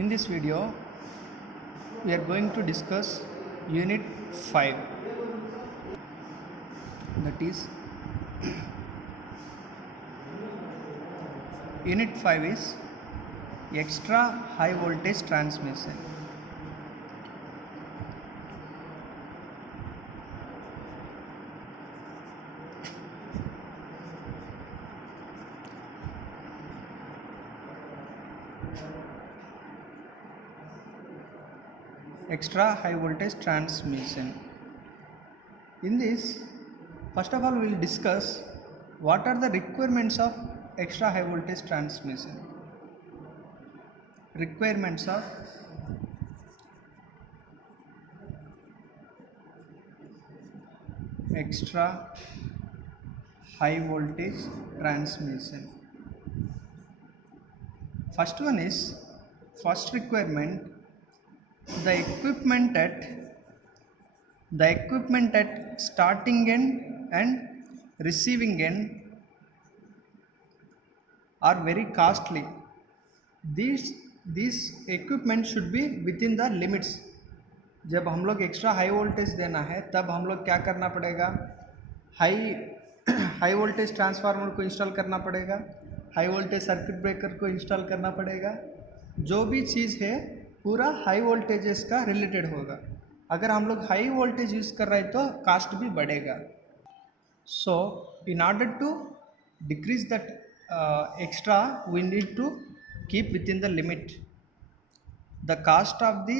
In this video, we are going to discuss Unit 5, that is, Unit 5 is Extra High Voltage Transmission. Extra high voltage transmission. In this, first of all, we will discuss what are the requirements of extra high voltage transmission. Requirements of extra high voltage transmission. First one is, first requirement, the equipment at starting end and receiving end are very costly. These equipment should be within the limits. जब हम लोग extra high voltage देना है तब हम लोग क्या करना पड़ेगा, हाई वोल्टेज ट्रांसफार्मर को इंस्टॉल करना पड़ेगा, हाई वोल्टेज सर्किट ब्रेकर को इंस्टॉल करना पड़ेगा. जो भी चीज़ है पूरा हाई वोल्टेजेस का रिलेटेड होगा. अगर हम लोग हाई वोल्टेज यूज़ कर रहे हैं तो कास्ट भी बढ़ेगा. So in order to decrease that extra we need to keep within the limit. The cost of the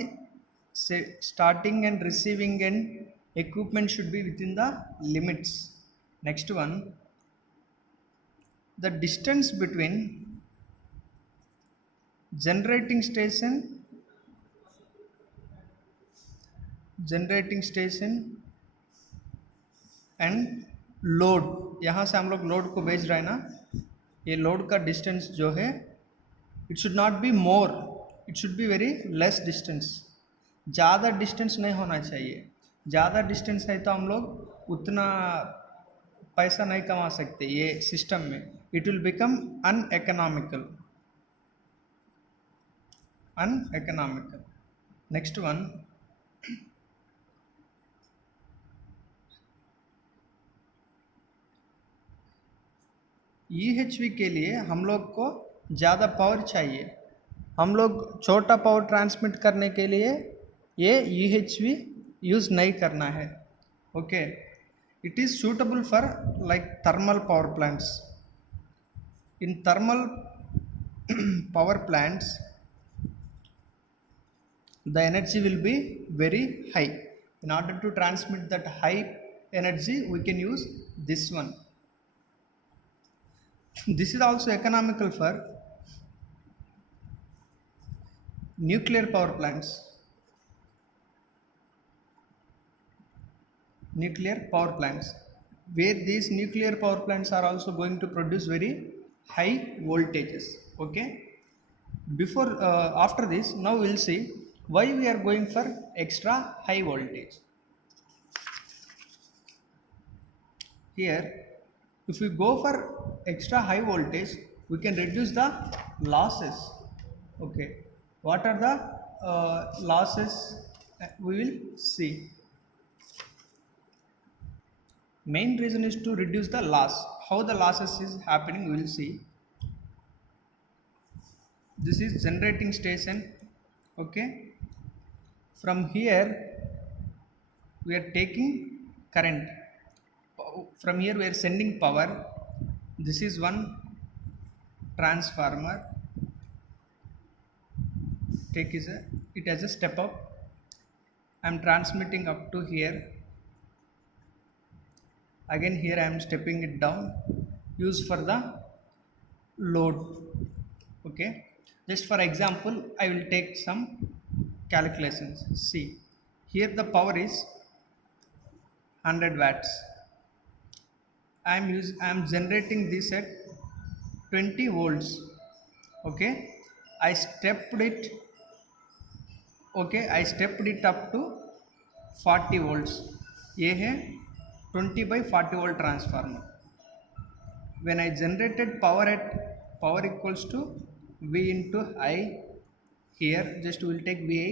starting and receiving end equipment should be within the limits. Next one, the distance between generating station and load. यहाँ से हम लोग load को भेज रहे हैं ना, ये लोड का डिस्टेंस जो है it should not be more, it should be very less distance. ज़्यादा डिस्टेंस नहीं होना चाहिए. ज़्यादा डिस्टेंस है तो हम लोग उतना पैसा नहीं कमा सकते ये सिस्टम में. It will become uneconomical. Next one, EHV के लिए हम लोग को ज़्यादा पावर चाहिए. हम लोग छोटा पावर ट्रांसमिट करने के लिए ये EHV यूज़ नहीं करना है. Okay, it is suitable for like thermal power plants. In thermal power plants the energy will be very high. In order to transmit that high energy we can use this one. This is also economical for nuclear power plants. Where these nuclear power plants are also going to produce very high voltages. Okay. After this, now we will see why we are going for extra high voltage. Here, if we go for extra high voltage, we can reduce the losses. Okay, what are the losses? We will see. Main reason is to reduce the loss. How the losses is happening, we will see. This is generating station. Okay, from here we are taking current. From here we are sending power. This is one transformer. Take it as a step up. I am transmitting up to here. Again here I am stepping it down. Use for the load. Okay. Just for example, I will take some calculations. See, here the power is 100 watts. I am generating this at 20 volts. Okay, I stepped it up to 40 volts. ये है 20 by 40 volt transformer. When I generated power equals to V into I, here just we will take VI,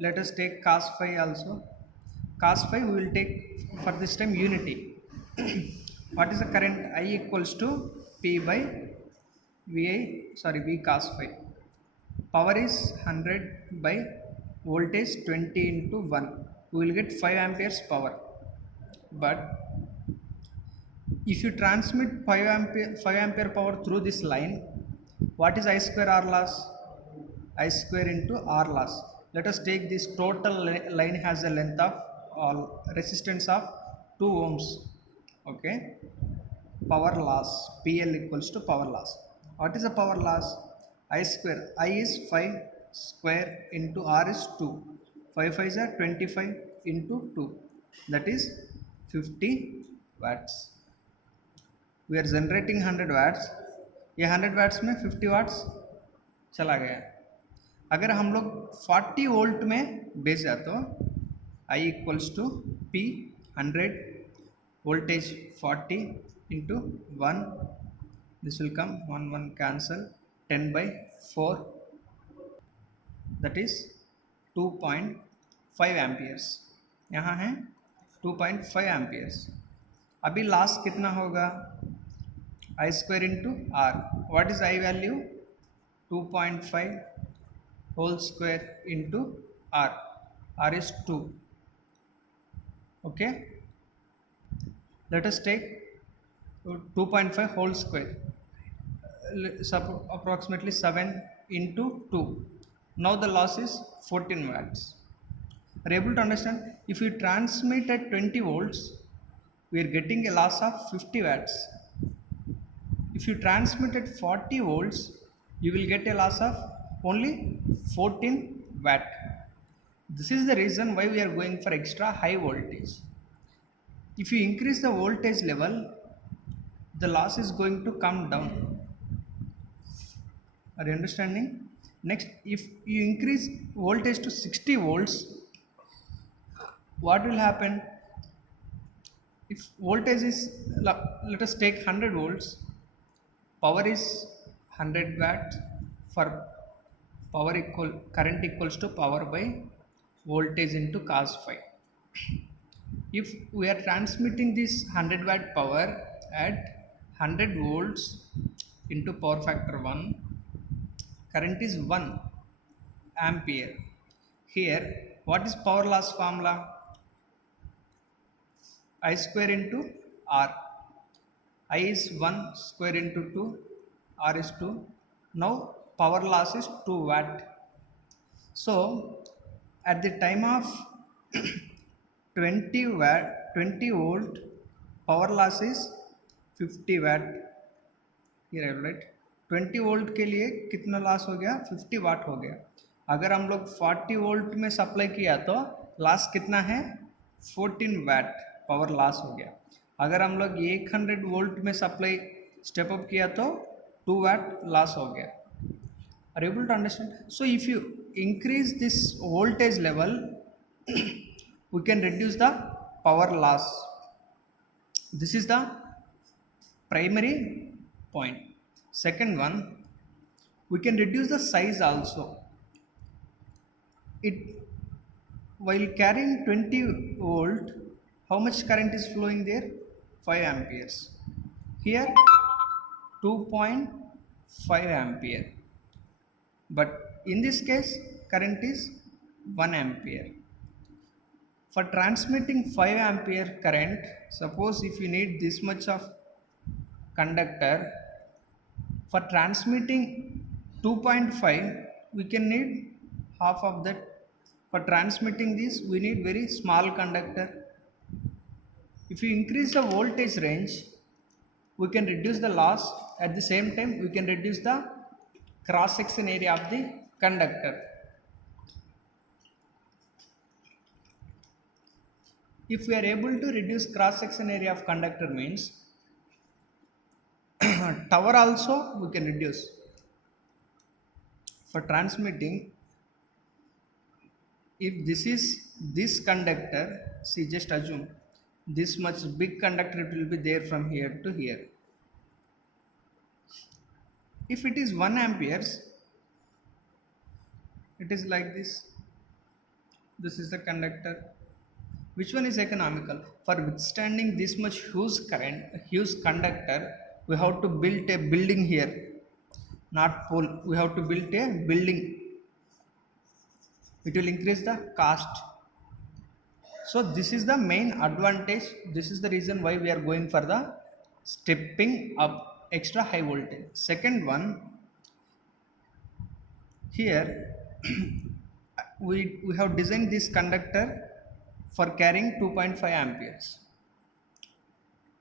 let us take cos phi also. Cos phi we will take for this time unity. What is the current? I equals to P by VI, sorry, V cos phi. Power is 100 by voltage 20 into 1. We will get 5 amperes power. But if you transmit 5 ampere power through this line, what is I square R loss? I square into R loss. Let us take this total line has a length of resistance of 2 ohms. Okay, power loss PL equals to power loss. What is the power loss? I square. I is 5 square into R is 2. 5 5 is 25 into 2. That is 50 watts. We are generating 100 watts. ये 100 watts में 50 watts चला गया. अगर हम लोग 40 volt में बेच जाए तो I equals to P 100 voltage 40 into 1. This will come 1 cancel 10 by 4. That is 2.5 amperes. यहाँ है 2.5 amperes. अभी लास्ट कितना होगा? I square into R. What is I value? 2.5 whole square into R. R is 2. Okay. Let us take 2.5 whole square. Approximately 7 into 2. Now the loss is 14 watts. Are you able to understand? If we transmit at 20 volts, we are getting a loss of 50 watts. If you transmit at 40 volts, you will get a loss of only 14 watt. This is the reason why we are going for extra high voltage. If you increase the voltage level, the loss is going to come down. Are you understanding? Next, if you increase voltage to 60 volts, what will happen? If voltage is, let us take 100 volts, power is 100 watt. For power equal, current equals to power by voltage into cos phi. If we are transmitting this 100 watt power at 100 volts into power factor 1, current is 1 ampere. Here, what is power loss formula? I square into R. I is 1 square into 2, R is 2. Now power loss is 2 watt. So at the time of 20 volt, power loss is 50 watt. Here I will write 20 volt के लिए कितना loss हो गया? 50 वाट हो गया. अगर हम लोग 40 वोल्ट में सप्लाई किया तो लॉस कितना है? 14 वाट पावर लॉस हो गया. अगर हम लोग 100 वोल्ट में सप्लाई स्टेप अप किया तो 2 वाट लॉस हो गया. Are you able to understand? So if you increase this voltage level, we can reduce the power loss. This is the primary point. Second one, we can reduce the size also. It, while carrying 20 volt, how much current is flowing there? 5 amperes. Here 2.5 ampere. But in this case, current is 1 ampere. For transmitting 5 ampere current, suppose if you need this much of conductor, for transmitting 2.5, we can need half of that. For transmitting this, we need very small conductor. If you increase the voltage range, we can reduce the loss. At the same time, we can reduce the cross section area of the conductor. If we are able to reduce cross section area of conductor means tower also we can reduce. For transmitting, if this is this conductor, see, just assume this much big conductor, it will be there from here to here. If it is 1 amperes, It is like this. This is the conductor. Which one is economical? For withstanding this much huge current, huge conductor, we have to build a building here, not pole. We have to build a building. It will increase the cost. So this is the main advantage. This is the reason why we are going for the stepping up extra high voltage. Second one, here we have designed this conductor for carrying 2.5 amperes.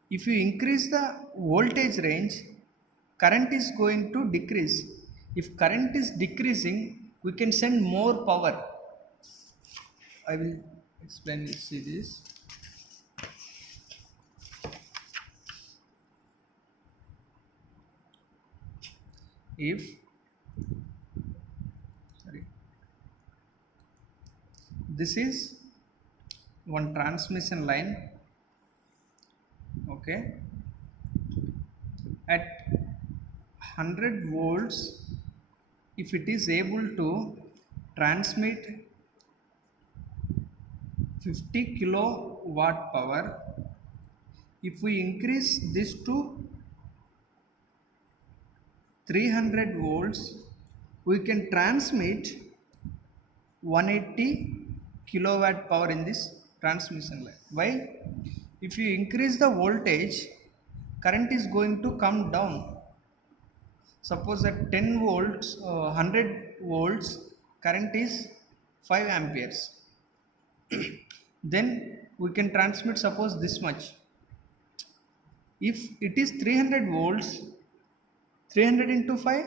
If you increase the voltage range, current is going to decrease. If current is decreasing, we can send more power. I will explain this. See this. If this is one transmission line, okay, at 100 volts, if it is able to transmit 50 kilowatt power, if we increase this to 300 volts, we can transmit 180 kilowatt power in this transmission line. Why? If you increase the voltage, current is going to come down. Suppose at 10 volts, 100 volts, current is 5 amperes. Then we can transmit suppose this much. If it is 300 volts, 300 into 5,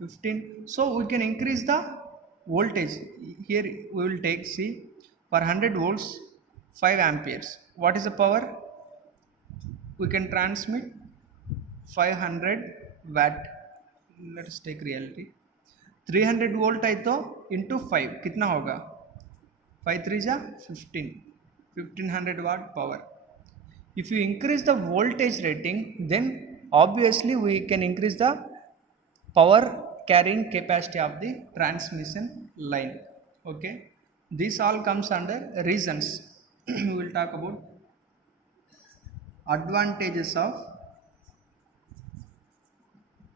15. So we can increase the voltage. Here we will take, see, for 100 volts, 5 amperes. What is the power? We can transmit 500 watt. Let us take reality. 300 volt है तो into 5 कितना होगा? 5 3 जा 15. 1500 watt power. If you increase the voltage rating, then obviously we can increase the power carrying capacity of the transmission line. Okay, this all comes under reasons. We will talk about advantages of.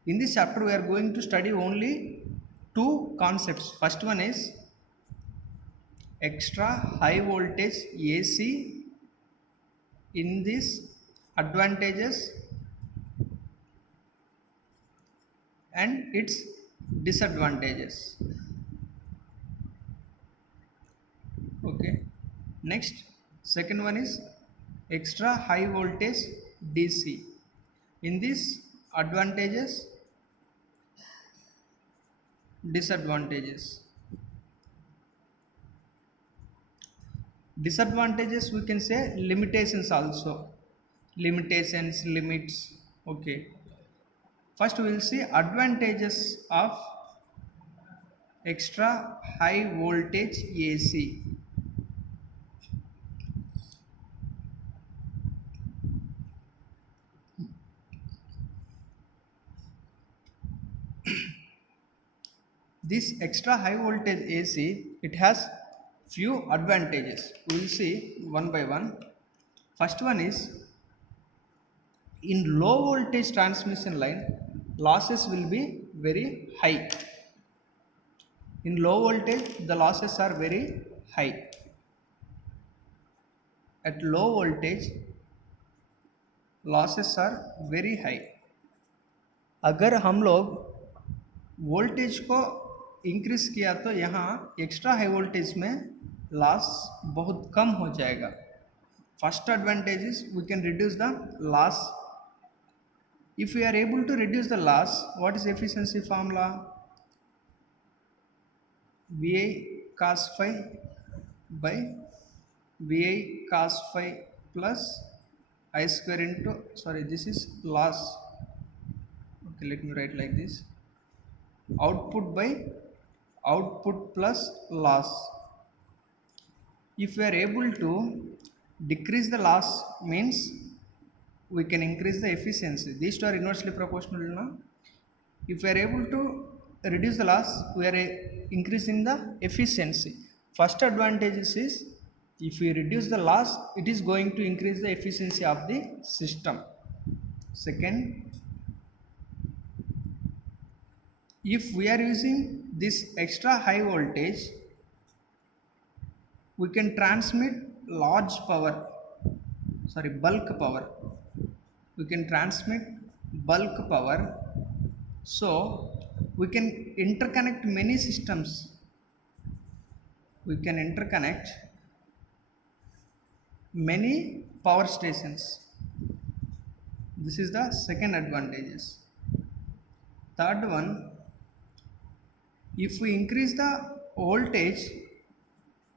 In this chapter we are going to study only two concepts. First one is extra high voltage AC. In this, advantages and its disadvantages. Okay, next, second one is extra high voltage DC. In this, advantages, disadvantages. Disadvantages, we can say limitations also. Limitations, limits. Okay. First we will see advantages of extra high voltage AC. This extra high voltage AC, it has few advantages. We will see one by one. First one is, in low voltage transmission line, losses will be very high. In low voltage, the losses are very high. At low voltage, losses are very high. अगर हम लोग voltage को increase किया तो यहाँ extra high voltage में loss बहुत कम हो जाएगा. First advantage is we can reduce the loss. If we are able to reduce the loss, what is efficiency formula? VI cos phi by VI cos phi plus I square into, sorry, this is loss. Okay, let me write like this. Output by output plus loss. If we are able to decrease the loss, means we can increase the efficiency. These two are inversely proportional now. If we are able to reduce the loss, we are increasing the efficiency. First advantage is if we reduce the loss, it is going to increase the efficiency of the system. Second, if we are using this extra high voltage, we can transmit large power, bulk power. We can transmit bulk power, so we can interconnect many systems. We can interconnect many power stations. This is the second advantages. Third one, if we increase the voltage,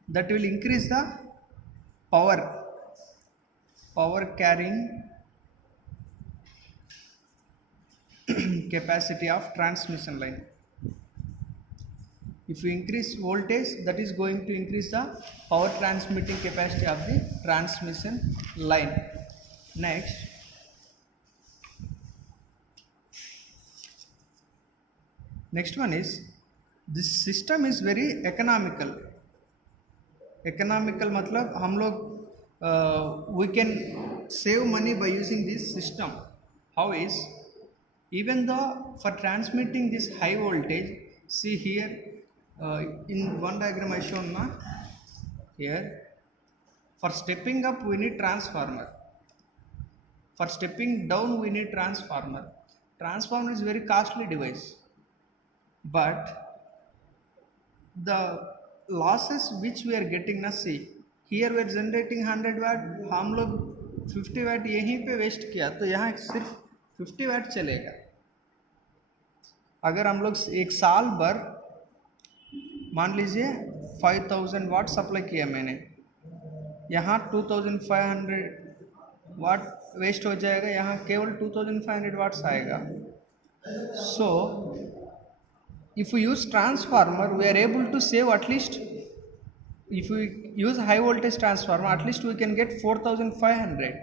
that will increase the power carrying capacity of transmission line. If we increase voltage, that is going to increase the power transmitting capacity of the transmission line. Next one is, this system is very economical. Economical मतलब हम लोग we can save money by using this system. How is, even though for transmitting this high voltage, see here in one diagram I shown na, here for stepping up we need transformer, for stepping down we need transformer. Transformer is very costly device, but the losses which we are getting ना, see here we are generating 100 watt, हम लोग 50 watt यहीं पे waste किया, तो यहाँ सिर्फ 50 watt चलेगा. अगर हम लोग एक साल भर मान लीजिए 5000 वाट सप्लाई किया मैंने, यहाँ 2500 वाट वेस्ट हो जाएगा, यहाँ केवल 2500 वाट्स आएगा. So if we use transformer, we are able to save, at least if we use high voltage transformer, at least we can get 4500.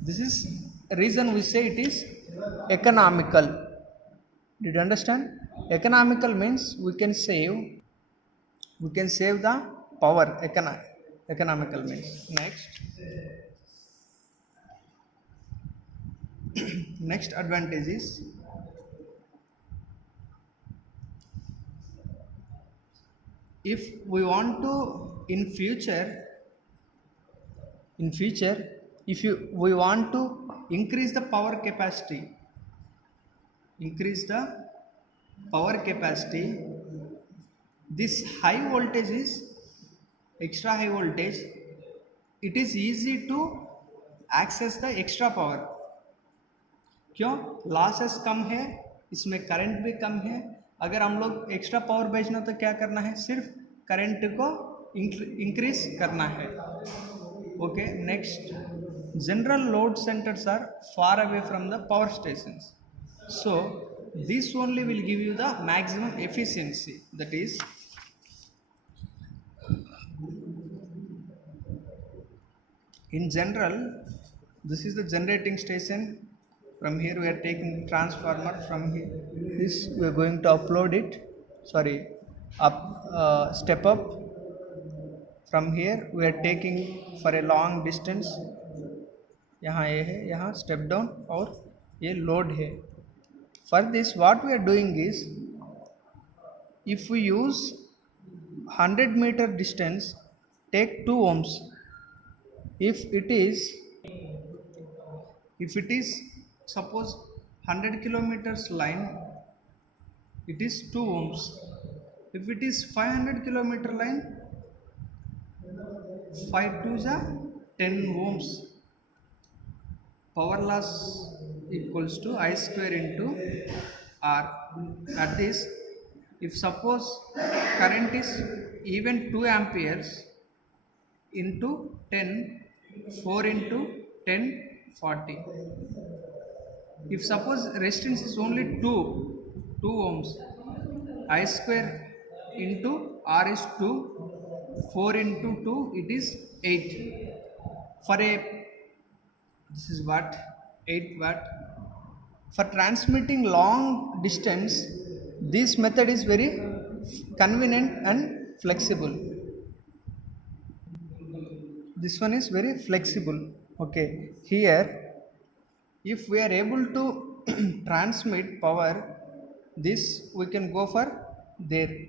This is reason we say it is economical. Did you understand? Economical means we can save the power. Economical means. Next advantage is, if we want to in future if we want to increase the power capacity, this high voltage is extra high voltage, it is easy to access the extra power. क्यों? Losses कम है, इसमें current भी कम है. अगर हम लोग extra power भेजना तो क्या करना है, सिर्फ करंट को इंक्रीज करना है. Okay. Next, general load centres are far away from the power stations, so this only will give you the maximum efficiency. That is, in general, this is the generating station. From here we are taking transformer, from here this we are going to upload it, step up. From here we are taking for a long distance, यहाँ ये है, यहाँ step down और ये load है. For this what we are doing is, if we use 100 meter distance, take 2 ohms. If it is suppose 100 kilometers line, it is 2 ohms. If it is 500 kilometer line, 5 2 is 10 ohms. Power loss equals to I square into R. That is, if suppose current is even 2 amperes into 10, 4 into 10, 40. If suppose resistance is only 2 ohms, I square into R is 2, 4 into 2, it is 8. This is watt, 8 watt. For transmitting long distance, this method is very convenient and flexible. This one is very flexible. Okay, here if we are able to transmit power, this we can go for there.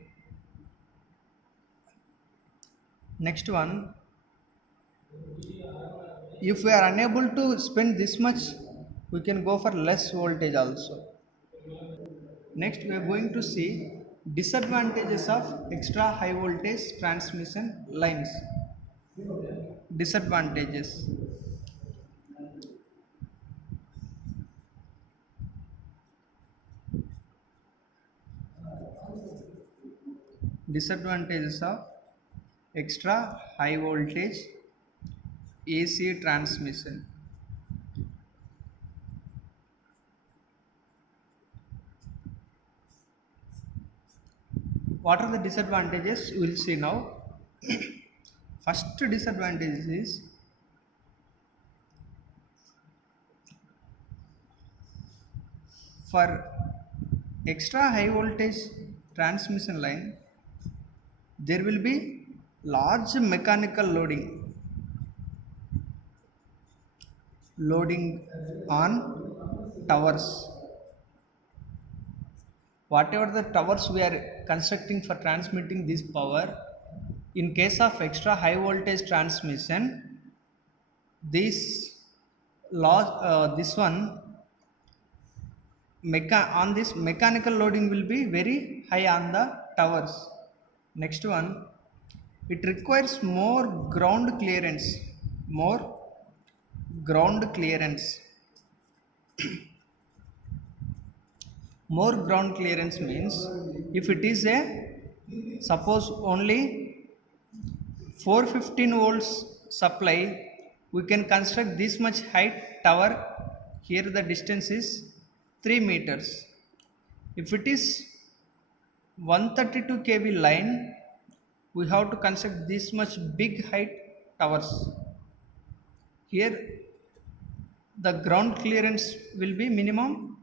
Next one, if we are unable to spend this much, we can go for less voltage also. Next we are going to see disadvantages of extra high voltage transmission lines. Disadvantages. Disadvantages of extra high voltage AC transmission. What are the disadvantages? We will see now. First disadvantage is for extra high voltage transmission line, there will be large mechanical loading on towers. Whatever the towers we are constructing for transmitting this power, in case of extra high voltage transmission, this one on this mechanical loading will be very high on the towers. Next one, it requires more ground clearance. More ground clearance means if it is a suppose only 415 volts supply, we can construct this much height tower. Here the distance is 3 meters. If it is 132 kV line, we have to construct this much big height towers. Here the ground clearance will be minimum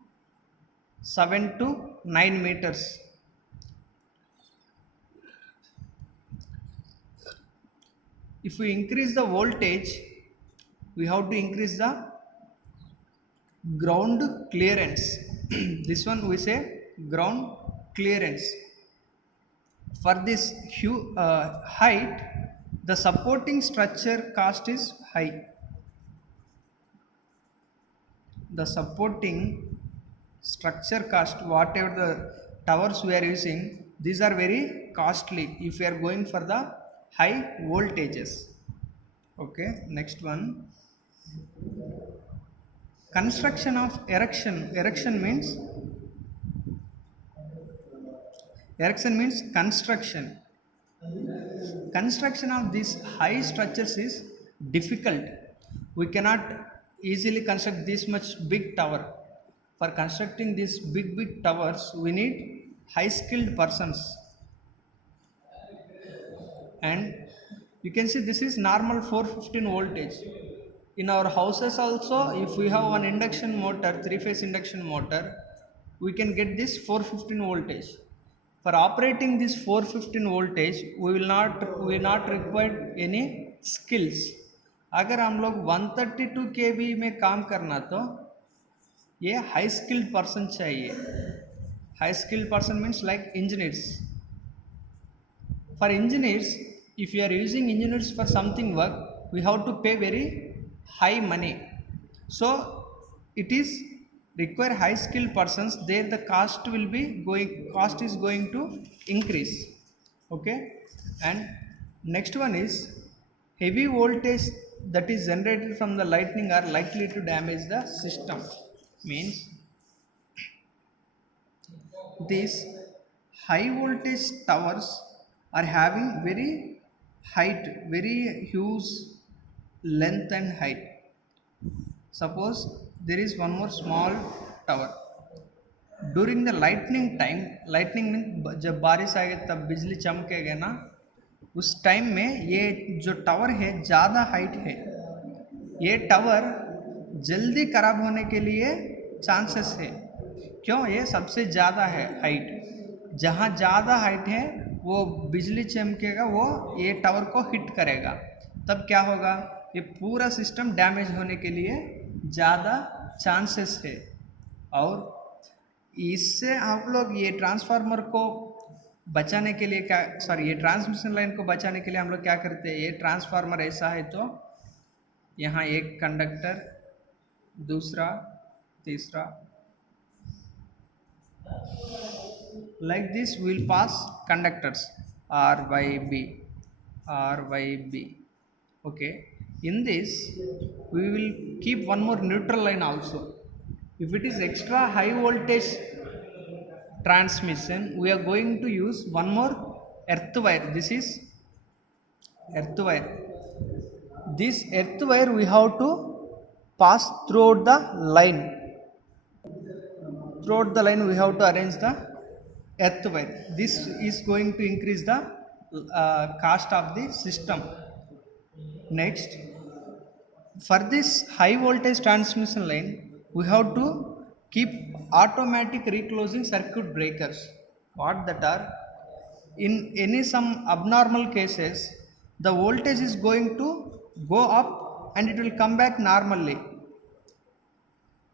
7 to 9 meters. If we increase the voltage, we have to increase the ground clearance. This one we say ground clearance. For this height, the supporting structure cost is high. The supporting structure cost, whatever the towers we are using, these are very costly if we are going for the high voltages. Okay, next one, construction of erection means construction of these high structures is difficult. We cannot easily construct this much big tower. For constructing these big towers, we need high skilled persons. And you can see this is normal 415 voltage. In our houses also, if we have one induction motor, 3-phase induction motor, we can get this 415 voltage. For operating this 415 voltage, we will not require any skills. अगर हम लोग 132 kV में काम करना तो ये high skilled person चाहिए. High skilled person means like engineers. For engineers, if you are using engineers for something work, we have to pay very high money. So it is require high skilled persons. There the cost is going to increase. Okay, and next one is heavy voltage that is generated from the lightning are likely to damage the system. Means these high voltage towers are having very huge length and height. Suppose there is one more small tower. During the lightning time, lightning means जब बारिश आएगी तब बिजली चमकेगा ना, उस time में ये जो टावर है ज़्यादा हाइट है. ये टावर जल्दी खराब होने के लिए चांसेस है. क्यों? ये सबसे ज़्यादा है हाइट. जहाँ ज़्यादा हाइट है वो बिजली चमकेगा, वो ये टावर को हिट करेगा, तब क्या होगा, ये पूरा सिस्टम डैमेज होने के लिए ज़्यादा चांसेस है। और इससे हम लोग ये ट्रांसफार्मर को बचाने के लिए क्या, सॉरी ये ट्रांसमिशन लाइन को बचाने के लिए हम लोग क्या करते हैं, ये ट्रांसफार्मर ऐसा है तो यहाँ एक कंडक्टर, दूसरा, तीसरा, like this we'll pass conductors R by B, R by B. Okay, in this we will keep one more neutral line also. If it is extra high voltage transmission, we are going to use one more earth wire. This is earth wire. This earth wire we have to pass throughout the line. Throughout the line we have to arrange the earth wire. This is going to increase the cost of the system. Next, for this high voltage transmission line we have to keep automatic reclosing circuit breakers. What that are, in any some abnormal cases the voltage is going to go up and it will come back normally.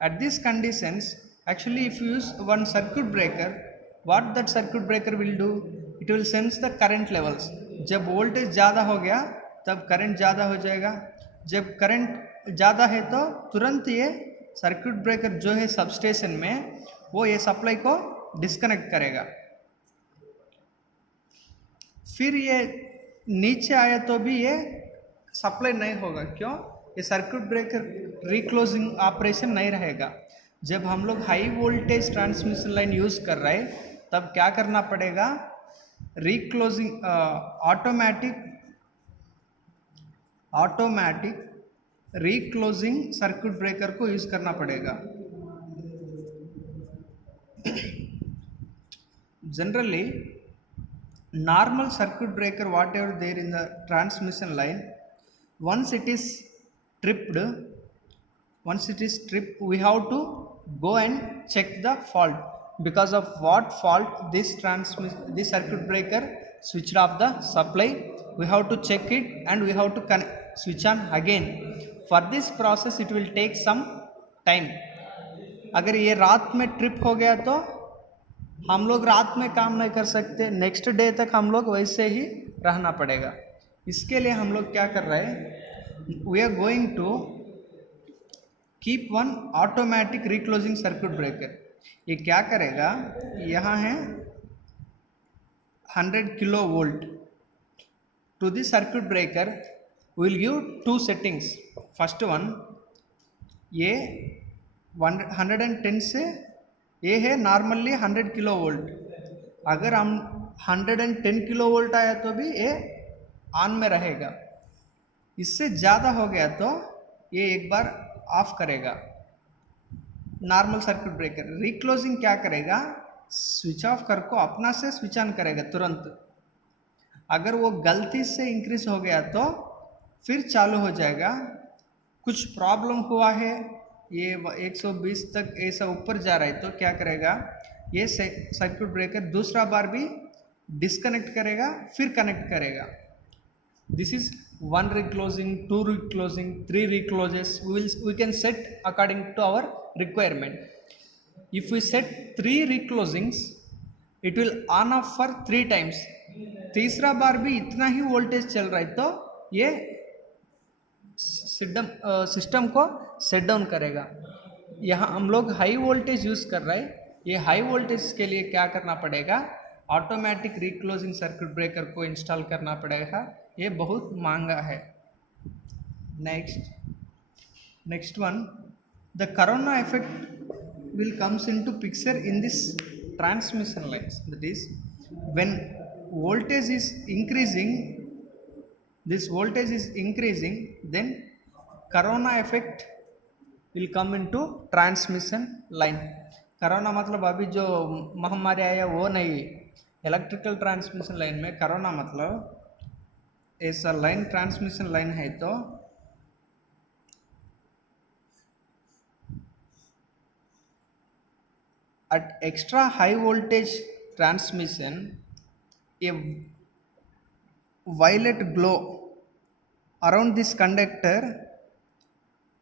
At these conditions, actually if you use one circuit breaker, what that circuit breaker will do, it will sense the current levels. जब voltage ज़्यादा हो गया तब current ज़्यादा हो जाएगा, जब current ज़्यादा है तो तुरंत ये सर्किट ब्रेकर जो है सबस्टेशन में वो ये सप्लाई को डिस्कनेक्ट करेगा। फिर ये नीचे आया तो भी ये सप्लाई नहीं होगा, क्यों, ये सर्किट ब्रेकर रिक्लोजिंग ऑपरेशन नहीं रहेगा। जब हम लोग high voltage transmission line use कर रहे हैं तब क्या करना पड़ेगा, reclosing automatic reclosing circuit breaker को यूज़ करना पड़ेगा। Generally normal circuit breaker whatever there in the transmission line, once it is tripped, we have to go and check the fault, because of what fault this circuit breaker switched off the supply. We have to check it and we have to switch on again. For this process it will take some time. अगर ये रात में trip हो गया तो हम लोग रात में काम नहीं कर सकते, नेक्स्ट डे तक हम लोग वैसे ही रहना पड़ेगा। इसके लिए हम लोग क्या कर रहे हैं, we are going to keep one automatic reclosing circuit breaker. ये क्या करेगा, यहाँ है 100 kilo volt, to this circuit breaker will give 2 settings. First one, ये 110 से, ये है नॉर्मली 100 किलो वोल्ट, अगर हम 110 किलो वोल्ट आया तो भी ये ऑन में रहेगा। इससे ज़्यादा हो गया तो ये एक बार ऑफ करेगा। नॉर्मल सर्किट ब्रेकर रिक्लोजिंग क्या करेगा, स्विच ऑफ कर को अपना से स्विच ऑन करेगा तुरंत। अगर वो गलती से इंक्रीज हो गया तो फिर चालू हो जाएगा। कुछ प्रॉब्लम हुआ है, ये 120 तक ऐसा ऊपर जा रहा है तो क्या करेगा, ये सर्किट ब्रेकर दूसरा बार भी डिस्कनेक्ट करेगा फिर कनेक्ट करेगा। This is 1 reclosing, 2 reclosing, 3 recloses. We can set according to our requirement. If we set 3 reclosings, it will on off for 3 times. तीसरा बार भी इतना ही वोल्टेज चल रहा है तो ये सिस्टम को सेट डाउन करेगा। यहाँ हम लोग हाई वोल्टेज यूज़ कर रहे हैं, ये हाई वोल्टेज के लिए क्या करना पड़ेगा, ऑटोमेटिक रिक्लोजिंग सर्किट ब्रेकर को इंस्टॉल करना पड़ेगा, ये बहुत महंगा है। Next one, the corona effect will comes into picture in this transmission lines. That is when voltage is increasing, this voltage is increasing, then corona effect will come into transmission line. Corona मतलब अभी जो महामारी आया वो नहीं, electrical transmission line में corona मतलब ऐसा लाइन ट्रांसमिशन लाइन है तो at extra high voltage transmission, a violet glow around this conductor,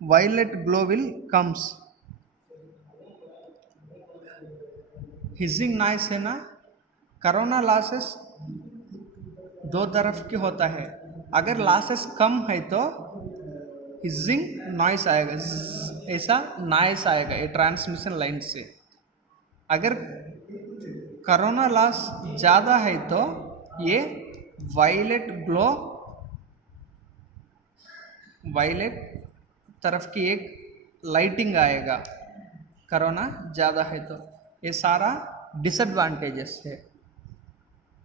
violet glow will comes. Hissing noise है ना, कोरोना लॉसेस दो तरफ की होता है, अगर लॉसेस कम है तो हिजिंग नॉइस आएगा, ऐसा नॉइस आएगा ये ट्रांसमिशन लाइन से। अगर कोरोना लॉस ज़्यादा है तो ये वायलेट ग्लो, वायलेट तरफ की एक लाइटिंग आएगा, कोरोना ज़्यादा है तो। ये सारा डिसएडवांटेजेस है।